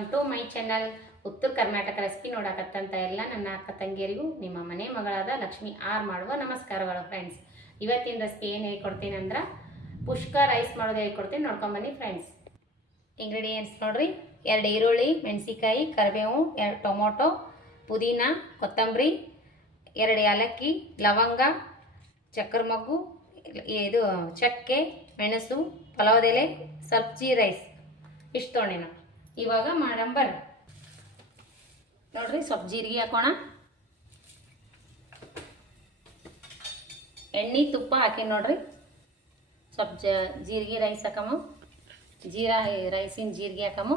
Welcome to my channel. ಉತ್ತರ Karnataka recipe ನೋಡಕತ್ತಂತ ಎಲ್ಲ ನನ್ನ ಅಕ್ಕ ತಂಗಿಯರಿಗೂ ನಿಮ್ಮ ಮನೆ ಮಗಳಾದ ಲಕ್ಷ್ಮಿ ಆರ್ ಮಾಡುವ ನಮಸ್ಕಾರಗಳು ಫ್ರೆಂಡ್ಸ್. ಇವತ್ತಿನ ರೆಸಿಪಿ ಏನು ಹೇಳ್ಕೊಡ್ತೀನಿ ಅಂದ್ರೆ ಪುಷ್ಕ ರೈಸ್ ಮಾಡೋದು ಹೇಳ್ಕೊಡ್ತೀನಿ, ನೋಡ್ಕೊಂಬನ್ನಿ ಫ್ರೆಂಡ್ಸ್. ಇಂಗ್ರೀಡಿಯೆಂಟ್ಸ್ ನೋಡ್ರಿ: 2 ಈರುಳ್ಳಿ, ಮೆಣಸಿಕಾಯಿ, ಕರಿಬೇವು, 2 ಟೊಮೊಟೊ, ಪುದೀನ, ಕೊತ್ತಂಬರಿ, 2 ಏಲಕ್ಕಿ, ಲವಂಗ, ಚಕ್ಕರ್ ಮೊಗ್ಗು, ಇದು ಚಕ್ಕೆ, ಮೆಣಸು, ಪಲಾವದೆಲೆ, ಸಬ್ಜಿ ರೈಸ್ ಇಷ್ಟು ತೊಗೊಂಡೇನು. ಇವಾಗ ಮಾಡಂಬರ್ರಿ. ನೋಡ್ರಿ, ಸ್ವಲ್ಪ ಜೀರಿಗೆ ಹಾಕೋಣ, ಎಣ್ಣೆ ತುಪ್ಪ ಹಾಕಿ ನೋಡ್ರಿ. ಸ್ವಲ್ಪ ಜೀರಿಗೆ ರೈಸ್ ಹಾಕಮ್ಮ, ರೈಸಿನ ಜೀರಿಗೆ ಹಾಕಮ್ಮ.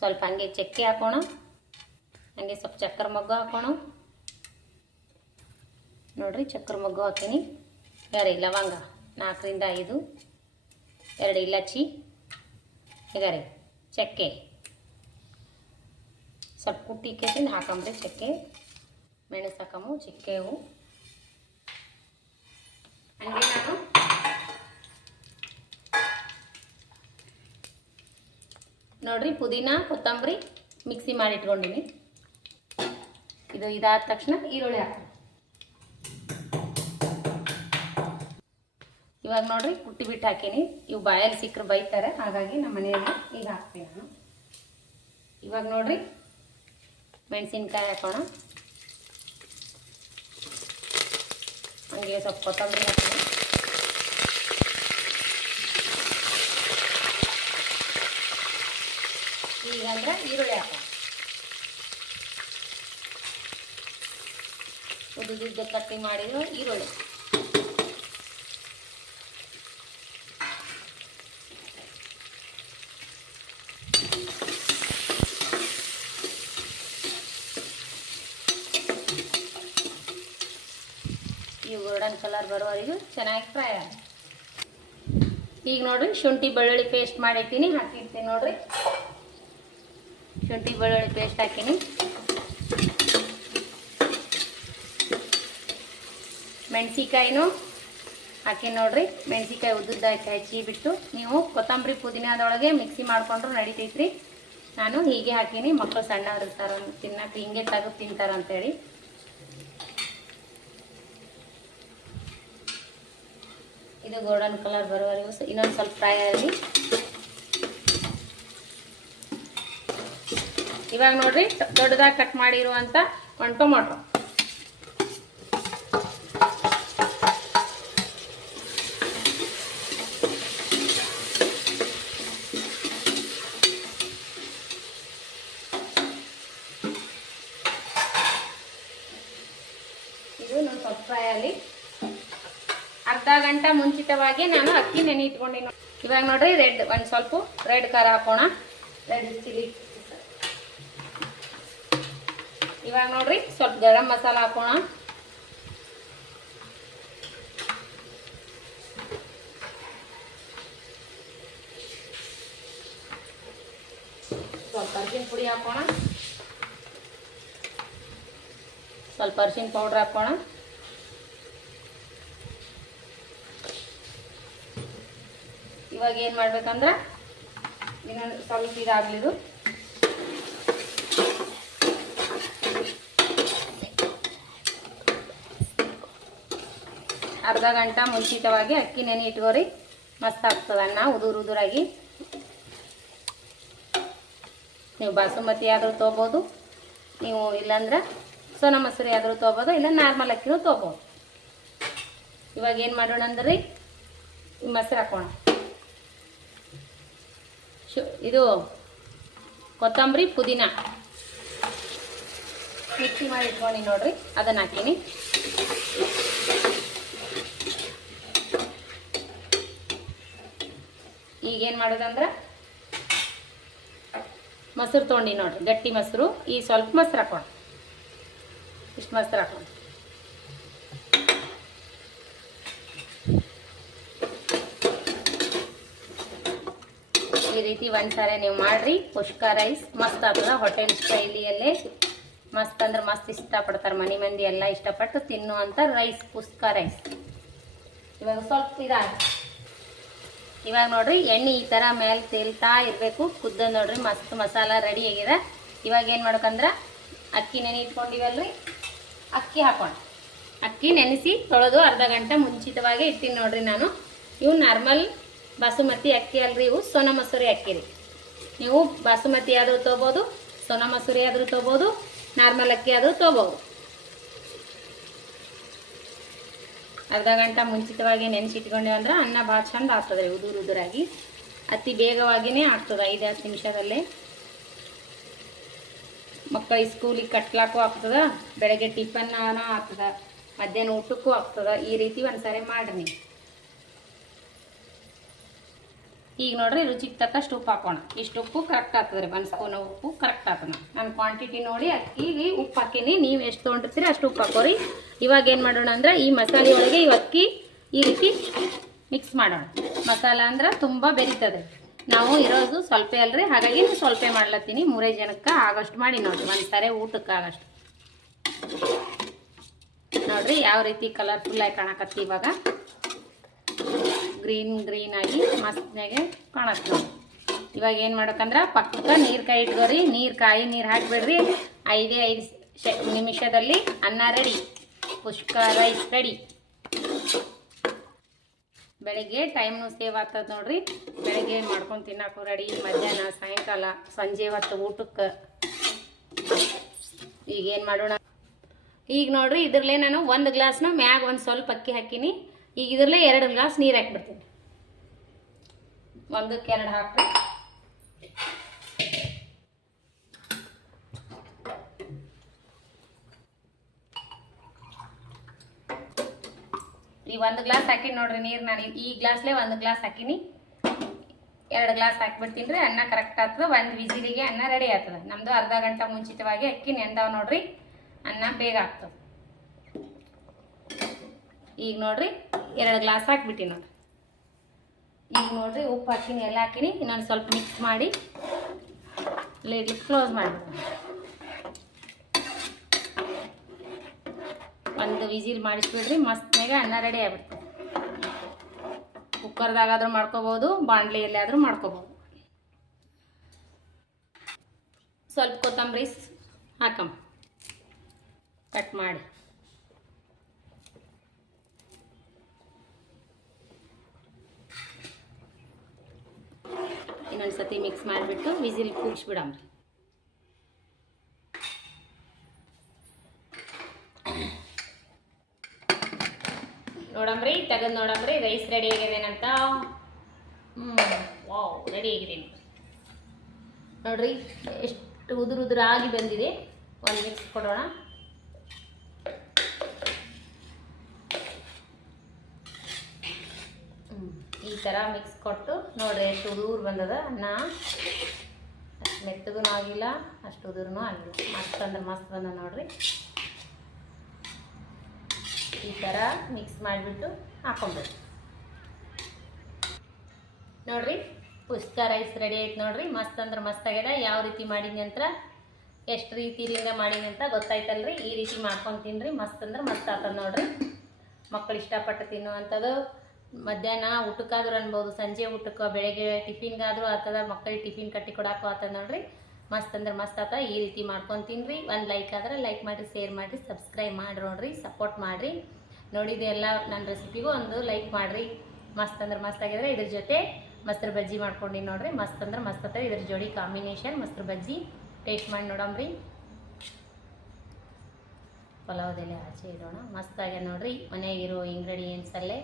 ಸ್ವಲ್ಪ ಹಂಗೆ ಚಕ್ಕೆ ಹಾಕೋಣ, ಹಂಗೆ ಸ್ವಲ್ಪ ಚಕ್ಕರ್ ಮೊಗ್ಗು ಹಾಕೋಣ. ನೋಡ್ರಿ, ಚಕ್ಕರ್ ಮೊಗ್ಗು ಹಾಕೀನಿ. ಬೇರೆ ಲವಂಗ 4 ರಿಂದ 5, 2 ಇಲಾಚಿ, ಇದಾರೆ ಚಕ್ಕೆ ಸ್ವಲ್ಪ ಕುಟ್ಟಿ ಕೆತ್ತಿನ ಹಾಕಂಬ್ರಿ. ಚಕ್ಕೆ, ಮೆಣಸು ಹಾಕಮ್ಮು, ಚಿಕ್ಕೆವು. ಹಂಗೆ ನಾನು ನೋಡ್ರಿ ಪುದೀನ ಕೊತ್ತಂಬರಿ ಮಿಕ್ಸಿ ಮಾಡಿ ಇಟ್ಕೊಂಡಿನಿ. ಇದಾದ ತಕ್ಷಣ ಈರುಳ್ಳಿ ಹಾಕಿ. ಇವಾಗ ನೋಡ್ರಿ ಕುಟ್ಟಿ ಬಿಟ್ಟು ಹಾಕೀನಿ. ಇವು ಬಾಯಲ್ಲಿ ಸಿಕ್ಕರೆ ಬೈತಾರೆ, ಹಾಗಾಗಿ ನಮ್ಮ ಮನೆಯಲ್ಲಿ ಈಗ ಹಾಕ್ತೀನಿ ನಾನು. ಇವಾಗ ನೋಡ್ರಿ ಮೆಣಸಿನ್ಕಾಯಿ ಹಾಕೋಣ, ಹಂಗೆ ಸ್ವಲ್ಪ ಕೊತ್ತಂಬರಿ ಹಾಕೋಣ. ಈಗ ಅಂದ್ರೆ ಈರುಳ್ಳಿ ಹಾಕೋಣ. ಉದ್ದುದ್ದು ಕಟ್ಟಿ ಮಾಡಿರೋ ಈರುಳ್ಳಿ. ಇವು ಗೋಲ್ಡನ್ ಕಲರ್ ಬರೋವರೆಗೂ ಚೆನ್ನಾಗಿ ಫ್ರೈ ಆಗಿ. ಈಗ ನೋಡ್ರಿ ಶುಂಠಿ ಬೆಳ್ಳುಳ್ಳಿ ಪೇಸ್ಟ್ ಮಾಡಿರ್ತೀನಿ, ಹಾಕಿರ್ತೀನಿ ನೋಡ್ರಿ. ಶುಂಠಿ ಬೆಳ್ಳುಳ್ಳಿ ಪೇಸ್ಟ್ ಹಾಕೀನಿ. ಮೆಣಸಿಕಾಯಿನೂ ಹಾಕಿ ನೋಡ್ರಿ. ಮೆಣಸಿಕಾಯಿ ಉದ್ದುದ್ದಾಗಿ ಹೆಚ್ಚಿ ಬಿಟ್ಟು ನೀವು ಕೊತ್ತಂಬರಿ ಪುದೀನದೊಳಗೆ ಮಿಕ್ಸಿ ಮಾಡ್ಕೊಂಡ್ರು ನಡಿತೈತ್ರಿ. ನಾನು ಹೀಗೆ ಹಾಕೀನಿ, ಮಕ್ಕಳು ಸಣ್ಣವ್ರು ಇರ್ತಾರ ತಿನ್ನಕ್ಕೆ, ಹಿಂಗೆ ತೆಗೆದು ತಿಂತಾರಂತೇಳಿ. ಇದು ಗೋಲ್ಡನ್ ಕಲರ್ ಬರೋವರೆಗೂ ಇನ್ನೊಂದು ಸ್ವಲ್ಪ ಫ್ರೈ ಆಗಲಿ. ಇವಾಗ ನೋಡ್ರಿ ದೊಡ್ಡದಾಗಿ ಕಟ್ ಮಾಡಿರುವಂಥ 1 ಟೊಮೊಟೊ, ಇದು ಇನ್ನೊಂದು ಸ್ವಲ್ಪ ಫ್ರೈ ಆಗಲಿ. ಅರ್ಧ ಗಂಟೆ ಮುಂಚಿತವಾಗಿ ನಾನು ಅಕ್ಕಿ ನೆನೆ ಇಟ್ಕೊಂಡಿನಿ. ಇವಾಗ ನೋಡ್ರಿ ಒಂದು ಸ್ವಲ್ಪ ರೆಡ್ ಖಾರ ಹಾಕೋಣ, ರೆಡ್ ಚಿಲ್ಲಿ. ಇವಾಗ ನೋಡ್ರಿ ಸ್ವಲ್ಪ ಗರಂ ಮಸಾಲ ಹಾಕೋಣ. ಸ್ವಲ್ಪ ಅರಿಶಿನ ಪುಡಿ ಹಾಕೋಣ, ಸ್ವಲ್ಪ ಅರಿಶಿನ ಪೌಡ್ರ್ ಹಾಕೋಣ. ಇವಾಗ ಏನು ಮಾಡ್ಬೇಕಂದ್ರೆ ಇನ್ನೊಂದು ಸ್ವಲ್ಪ ಇದಾಗಲಿದು. ಅರ್ಧ ಗಂಟೆ ಮುಂಚಿತವಾಗಿ ಅಕ್ಕಿ ನೆನೆ ಇಟ್ಕೋರಿ, ಮಸ್ತ್ ಆಗ್ತದೆ ಅನ್ನ ಉದುರಾಗಿ. ನೀವು ಬಾಸುಮತಿ ಆದರೂ ತೊಗೋಬೋದು, ನೀವು ಇಲ್ಲಾಂದ್ರೆ ಸೋನಾ ಮಸೂರಿ ಆದರೂ ತೊಗೋಬೋದು, ಇಲ್ಲ ನಾರ್ಮಲ್ ಅಕ್ಕಿನೂ ತೊಗೋಬೋದು. ಇವಾಗ ಏನು ಮಾಡೋಣ ಅಂದ್ರೆ ಮೊಸರು ಹಾಕೋಣ. ಇದು ಕೊತ್ತಂಬರಿ ಪುದೀನ ಮಿಕ್ಸಿ ಮಾಡಿ ಇಟ್ಕೊಂಡು ನೋಡ್ರಿ, ಅದನ್ನು ಹಾಕೀನಿ. ಈಗೇನು ಮಾಡೋದಂದ್ರೆ ಮೊಸರು ತೊಗೊಂಡು ನೋಡ್ರಿ, ಗಟ್ಟಿ ಮೊಸರು. ಈ ಸ್ವಲ್ಪ ಮೊಸರು ಹಾಕೋಣ, ಇಷ್ಟು ಮೊಸರು ಹಾಕೋಣ. ಈ ರೀತಿ ಒಂದ್ಸಾರಿ ನೀವು ಮಾಡ್ರಿ, ಪುಷ್ಕ ರೈಸ್ ಮಸ್ತ್ ಆಗ್ತದ. ಹೋಟೆಲ್ ಸ್ಟೈಲಿಯಲ್ಲೇ ಮಸ್ತ್ ಅಂದ್ರೆ ಮಸ್ತ್ ಇಷ್ಟಪಡ್ತಾರೆ ಮನೆ ಮಂದಿ, ಎಲ್ಲ ಇಷ್ಟಪಟ್ಟು ತಿನ್ನುವಂಥ ರೈಸ್ ಪುಷ್ಕ ರೈಸ್. ಇವಾಗ ಸ್ವಲ್ಪ ಇವಾಗ ನೋಡ್ರಿ ಎಣ್ಣೆ ಈ ಥರ ಮೇಲೆ ತೇಲ್ತಾ ಇರಬೇಕು. ಕುದ್ದ ನೋಡ್ರಿ ಮಸ್ತ್ ಮಸಾಲ ರೆಡಿ ಆಗಿದೆ. ಇವಾಗ ಏನು ಮಾಡ್ಬೇಕಂದ್ರೆ ಅಕ್ಕಿ ನೆನೆ ಇಟ್ಕೊಂಡಿವಲ್ರಿ, ಅಕ್ಕಿ ಹಾಕೊಂಡು ಅಕ್ಕಿ ನೆನೆಸಿ ತೊಳೆದು ಅರ್ಧ ಗಂಟೆ ಮುಂಚಿತವಾಗಿ ಇಟ್ಟಿನಿ ನೋಡ್ರಿ ನಾನು. ಇವು ನಾರ್ಮಲ್ ಬಾಸುಮತಿ ಅಕ್ಕಿ ಅಲ್ರಿ, ಇವು ಸೋನಾ ಮಸೂರಿ ಅಕ್ಕಿ ರೀ. ನೀವು ಬಾಸುಮತಿ ಆದರೂ ತೊಗೋಬೋದು, ಸೋನಾ ಮಸೂರಿ ಆದರೂ ತೊಗೋಬೋದು, ನಾರ್ಮಲ್ ಅಕ್ಕಿ ಆದರೂ ತೊಗೋಬೋದು. ಅರ್ಧ ಗಂಟೆ ಮುಂಚಿತವಾಗಿ ನೆನೆಸಿಟ್ಕೊಂಡೆ ಅಂದ್ರೆ ಅನ್ನ ಭಾಳ ಚಂದ ಆಗ್ತದೆ ರೀ, ಉದುರಾಗಿ. ಅತಿ ಬೇಗವಾಗಿಯೇ ಆಗ್ತದೆ, 5-10 ನಿಮಿಷದಲ್ಲೇ. ಮಕ್ಕಳಿಗೆ ಸ್ಕೂಲಿಗೆ ಕಟ್ಲಾಕು ಆಗ್ತದೆ, ಬೆಳಗ್ಗೆ ಟಿಫನ್ನಾನು ಆಗ್ತದೆ, ಮಧ್ಯಾಹ್ನ ಊಟಕ್ಕೂ ಆಗ್ತದೆ. ಈ ರೀತಿ ಒಂದ್ಸರಿ ಮಾಡಿರಿ. ಈಗ ನೋಡ್ರಿ ರುಚಿಗೆ ತಕ್ಕಷ್ಟು ಉಪ್ಪು ಹಾಕೋಣ. ಇಷ್ಟು ಉಪ್ಪು ಕರೆಕ್ಟ್ ಆಗ್ತದೆ ರೀ, 1 ಸ್ಪೂನ್ ಉಪ್ಪು ಕರೆಕ್ಟ್ ಆಗ್ತದೆ. ನಾನು ಕ್ವಾಂಟಿಟಿ ನೋಡಿ ಅಕ್ಕಿಗೆ ಉಪ್ಪು ಹಾಕೀನಿ, ನೀವು ಎಷ್ಟು ತೊಗೊಂಡಿರ್ತೀರಿ ಅಷ್ಟು ಉಪ್ಪು ಹಾಕೋರಿ. ಇವಾಗ ಏನು ಮಾಡೋಣ ಅಂದ್ರೆ ಈ ಮಸಾಲೆ ಒಳಗೆ ಈ ಅಕ್ಕಿ ಈ ರೀತಿ ಮಿಕ್ಸ್ ಮಾಡೋಣ. ಮಸಾಲ ಅಂದ್ರೆ ತುಂಬ ಬೆರೀತದೆ, ನಾವು ಇರೋದು ಸ್ವಲ್ಪ ಅಲ್ರಿ, ಹಾಗಾಗಿ ಸ್ವಲ್ಪ ಮಾಡ್ಲತ್ತೀನಿ. 3 ಜನಕ್ಕೆ ಆಗೋಷ್ಟು ಮಾಡಿ ನೋಡ್ರಿ, ಒಂದ್ಸರಿ ಊಟಕ್ಕೆ ಆಗೋಷ್ಟು. ನೋಡ್ರಿ ಯಾವ ರೀತಿ ಕಲರ್ಫುಲ್ಲಾಗಿ ಕಾಣಕತ್ತಿ. ಇವಾಗ ಗ್ರೀನ್ ಆಗಿ ಮಸ್ತ್ನಾಗೆ ಕಾಣತ್ತೆ. ಇವಾಗ ಏನು ಮಾಡ್ಬೇಕಂದ್ರೆ ಪಕ್ಕಕ್ಕೆ ನೀರು ಕಾಯಿ ಇಟ್ಕೋರಿ. ನೀರು ಹಾಕಿಬಿಡ್ರಿ. 5 ನಿಮಿಷದಲ್ಲಿ ಅನ್ನ ರೆಡಿ, ಪುಷ್ಕಾ ರೈಸ್ ರೆಡಿ. ಬೆಳಗ್ಗೆ ಟೈಮ್ನು ಸೇವ್ ಆಗ್ತದೆ ನೋಡ್ರಿ. ಬೆಳಗ್ಗೆ ಮಾಡ್ಕೊಂಡು ತಿನ್ನೋಕು ರೆಡಿ, ಮಧ್ಯಾಹ್ನ ಸಾಯಂಕಾಲ ಸಂಜೆ ಹೊತ್ತು ಊಟಕ್ಕೆ. ಈಗೇನು ಮಾಡೋಣ, ಈಗ ನೋಡ್ರಿ ಇದ್ರಲ್ಲೇ ನಾನು 1 ಗ್ಲಾಸ್ನ ಮ್ಯಾಗ ಒಂದು ಸ್ವಲ್ಪ ಅಕ್ಕಿ ಹಾಕೀನಿ. ಈಗ ಇದ್ರಲ್ಲೇ 2 ಗ್ಲಾಸ್ ನೀರು ಹಾಕ್ಬಿಡ್ತೀನಿ. 1ಕ್ಕೆ 2 ಹಾಕ್ರಿ. ಈ 1 ಗ್ಲಾಸ್ ಹಾಕಿ ನೋಡ್ರಿ ನೀರು. ನಾನು ಈ ಗ್ಲಾಸ್ಲೇ 1 ಗ್ಲಾಸ್ ಹಾಕಿನಿ, 2 ಗ್ಲಾಸ್ ಹಾಕಿಬಿಡ್ತೀನಿ ರೀ. ಅನ್ನ ಕರೆಕ್ಟ್ ಆಗ್ತದೆ. 1 ವಿಸಿಲಿಗೆ ಅನ್ನ ರೆಡಿ ಆಗ್ತದೆ. ನಮ್ಮದು ಅರ್ಧ ಗಂಟೆ ಮುಂಚಿತವಾಗಿ ಅಕ್ಕಿ ನೆಂದಾವ ನೋಡ್ರಿ, ಅನ್ನ ಬೇಗ ಆಗ್ತದೆ. ಈಗ ನೋಡ್ರಿ 2 ಗ್ಲಾಸ್ ಹಾಕ್ಬಿಟ್ಟಿ ನೋಡ್ರಿ. ಈಗ ನೋಡ್ರಿ ಉಪ್ಪು ಹಾಕಿನಿ, ಎಲ್ಲ ಹಾಕಿನಿ. ಇನ್ನೊಂದು ಸ್ವಲ್ಪ ಮಿಕ್ಸ್ ಮಾಡಿ ಲಿಡ್ ಕ್ಲೋಸ್ ಮಾಡಿಬಿಡೋಣ. 1 ವಿಸಿಲ್ ಮಾಡಿಸ್ಬಿಡ್ರಿ, ಮಸ್ತ್ನಾಗೆ ಅನ್ನ ರೆಡಿ ಆಗ್ಬಿಡ್ತದೆ. ಕುಕ್ಕರ್ದಾಗಾದ್ರೂ ಮಾಡ್ಕೋಬೋದು, ಬಾಣಲೆಯಲ್ಲಿ ಆದರೂ ಮಾಡ್ಕೋಬೋದು. ಸ್ವಲ್ಪ ಕೊತ್ತಂಬರಿ ಹಾಕಮ್ಮ, ಕಟ್ ಮಾಡಿ. ಇನ್ನೊಂದು ಸತಿ ಮಿಕ್ಸ್ ಮಾಡಿಬಿಟ್ಟು ವಿಸಿಲ್ ಕೂಗಿಸ್ಬಿಡಮ್ರಿ. ನೋಡಮ್ರಿ, ತೆಗೆದು ನೋಡಮ್ರಿ ರೈಸ್ ರೆಡಿ ಆಗಿದೇನಂತ. ವಾವ್, ರೆಡಿ ಆಗಿದೆ ನೋಡ್ರಿ. ಎಷ್ಟು ಉದುರಾಗಿ ಬಂದಿದೆ. ಒಂದು ಮಿಕ್ಸ್ ಕೊಡೋಣ. ಈ ಥರ ಮಿಕ್ಸ್ ಕೊಟ್ಟು ನೋಡ್ರಿ ಎಷ್ಟು ಉದುರು ಬಂದದ ಅನ್ನ. ಅಷ್ಟು ಮೆತ್ತಗೂ ಆಗಿಲ್ಲ, ಅಷ್ಟು ಉದುರೂ ಆಗಿಲ್ಲ. ಮಸ್ತ್ ಅಂದ್ರೆ ಮಸ್ತ್ ಬಂದ ನೋಡ್ರಿ. ಈ ಥರ ಮಿಕ್ಸ್ ಮಾಡಿಬಿಟ್ಟು ಹಾಕೊಂಡ್ಬಿಡ್ರಿ. ನೋಡ್ರಿ ಪುಷ್ಕಾ ರೈಸ್ ರೆಡಿ ಆಯ್ತು ನೋಡ್ರಿ. ಮಸ್ತ್ ಅಂದ್ರೆ ಮಸ್ತ್ ಆಗ್ಯದ. ಯಾವ ರೀತಿ ಮಾಡೀನಿ ಅಂತ, ಎಷ್ಟು ರೀತಿಯಿಂದ ಮಾಡೀನಿ ಅಂತ ಗೊತ್ತಾಯ್ತಲ್ರಿ. ಈ ರೀತಿ ಮಾಡ್ಕೊಂಡು ತಿನ್ನಿರಿ, ಮಸ್ತ್ ಅಂದ್ರೆ ಮಸ್ತ್ ಆಗ್ತದೆ ನೋಡ್ರಿ. ಮಕ್ಕಳು ಇಷ್ಟಪಟ್ಟು ತಿನ್ನುವಂಥದ್ದು. ಮಧ್ಯಾಹ್ನ ಊಟಕ್ಕಾದ್ರೂ ಅನ್ಬೋದು, ಸಂಜೆ ಊಟಕ್ಕೆ, ಬೆಳಗ್ಗೆ ಟಿಫಿನ್ಗಾದ್ರೂ ಆಗ್ತದೆ, ಮಕ್ಕಳಿಗೆ ಟಿಫಿನ್ ಕಟ್ಟಿ ಕೊಡೋಕ್ಕೂ ಆಗ್ತದೆ ನೋಡ್ರಿ. ಮಸ್ತ್ ಅಂದ್ರೆ ಮಸ್ತ್ ಆಗ್ತದೆ. ಈ ರೀತಿ ಮಾಡ್ಕೊಂಡು ತಿನ್ನಿರಿ. ಒಂದು ಲೈಕ್ ಆದ್ರೆ ಲೈಕ್ ಮಾಡಿರಿ, ಶೇರ್ ಮಾಡಿರಿ, ಸಬ್ಸ್ಕ್ರೈಬ್ ಮಾಡಿ ನೋಡ್ರಿ, ಸಪೋರ್ಟ್ ಮಾಡಿರಿ. ನೋಡಿದೆ ಎಲ್ಲ ನನ್ನ ರೆಸಿಪಿಗೂ ಒಂದು ಲೈಕ್ ಮಾಡಿರಿ. ಮಸ್ತ್ ಅಂದ್ರೆ ಮಸ್ತ್ ಆಗಿದ್ರೆ ಇದ್ರ ಜೊತೆ ಮೊಸರು ಬಜ್ಜಿ ಮಾಡ್ಕೊಂಡು ನೋಡ್ರಿ. ಮಸ್ತ್ ಅಂದ್ರೆ ಮಸ್ತ್ ಆಗ್ತದೆ. ಇದ್ರ ಜೋಡಿ ಕಾಂಬಿನೇಷನ್ ಮೊಸರು ಬಜ್ಜಿ ಟೇಸ್ಟ್ ಮಾಡಿ ನೋಡಮ್ರಿ. ಪಲಾವ್ದೆಲೆ ಆಚೆ ಇಡೋಣ. ಮಸ್ತ್ ಆಗ್ಯದ ನೋಡ್ರಿ. ಮನೆಯಾಗಿರೋ ಇಂಗ್ರೀಡಿಯೆಂಟ್ಸಲ್ಲೇ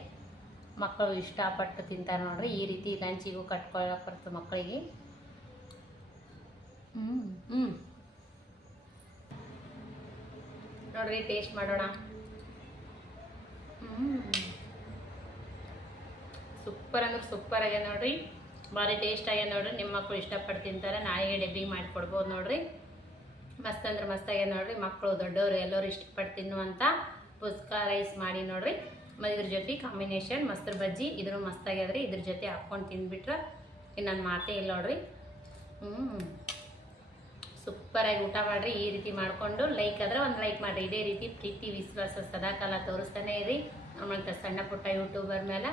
ಮಕ್ಕಳು ಇಷ್ಟಪಟ್ಟು ತಿಂತಾರೆ ನೋಡ್ರಿ. ಈ ರೀತಿ ಲಂಚಿಗೂ ಕಟ್ಕೊಳ್ಳೋಕೆ ಬರ್ತದೆ ಮಕ್ಕಳಿಗೆ. ನೋಡ್ರಿ ಟೇಸ್ಟ್ ಮಾಡೋಣ. ಸೂಪರ್ ಅಂದ್ರೆ ಸೂಪರ್ ಆಗ್ಯದ ನೋಡ್ರಿ. ಭಾರಿ ಟೇಸ್ಟ್ ಆಗ್ಯದ ನೋಡ್ರಿ. ನಿಮ್ಮ ಮಕ್ಕಳು ಇಷ್ಟಪಟ್ಟು ತಿಂತಾರೆ. ನಾಳೆಗೆ ಡಬ್ಬಿಗೆ ಮಾಡಿ ಕೊಡ್ಬೋದು ನೋಡ್ರಿ. ಮಸ್ತ್ ಅಂದ್ರೆ ಮಸ್ತ್ ಆಗ್ಯದ ನೋಡ್ರಿ. ಮಕ್ಕಳು ದೊಡ್ಡವರು ಎಲ್ಲರೂ ಇಷ್ಟಪಟ್ಟು ತಿನ್ನುವಂಥ ಪುಷ್ಕಾ ರೈಸ್ ಮಾಡಿ ನೋಡ್ರಿ. ಇದ್ರ ಜೊತೆ ಕಾಂಬಿನೇಷನ್ ಮೊಸರು ಬಜ್ಜಿ ಇದ್ರೂ ಮಸ್ತ್ ಆಗ್ಯದ್ರಿ. ಇದ್ರ ಜೊತೆ ಹಾಕ್ಕೊಂಡು ತಿಂದ್ಬಿಟ್ರೆ ಇನ್ನೊಂದು ಮಾತೇ ಇಲ್ಲ ನೋಡ್ರಿ. ಸೂಪರಾಗಿ ಊಟ ಮಾಡಿರಿ. ಈ ರೀತಿ ಮಾಡಿಕೊಂಡು ಲೈಕ್ ಆದರೆ ಒಂದು ಲೈಕ್ ಮಾಡಿರಿ. ಇದೇ ರೀತಿ ಪ್ರೀತಿ ವಿಶ್ವಾಸ ಸದಾಕಾಲ ತೋರಿಸ್ತಾನೆ ಇರಿ. ಆಮೇಲೆ ಸಣ್ಣ ಪುಟ್ಟ ಯೂಟ್ಯೂಬರ್ ಮೇಲೆ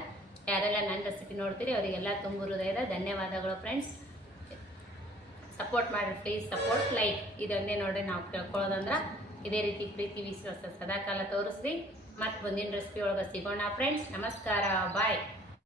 ಯಾರೆಲ್ಲ ನನ್ನ ರೆಸಿಪಿ ನೋಡ್ತೀರಿ ಅವರಿಗೆಲ್ಲ ತುಂಬ ಹೃದಯದ ಧನ್ಯವಾದಗಳು ಫ್ರೆಂಡ್ಸ್. ಸಪೋರ್ಟ್ ಮಾಡಿರಿ ಪ್ಲೀಸ್, ಸಪೋರ್ಟ್, ಲೈಕ್ ಇದೊಂದೇ ನೋಡ್ರಿ ನಾವು ಕೇಳ್ಕೊಳ್ಳೋದಂದ್ರೆ. ಇದೇ ರೀತಿ ಪ್ರೀತಿ ವಿಶ್ವಾಸ ಸದಾಕಾಲ ತೋರಿಸ್ರಿ. ಮತ್ತು ಮುಂದಿನ ರೆಸಿಪಿ ಒಳಗೆ ಸಿಗೋಣ ಫ್ರೆಂಡ್ಸ್. ನಮಸ್ಕಾರ, ಬಾಯ್.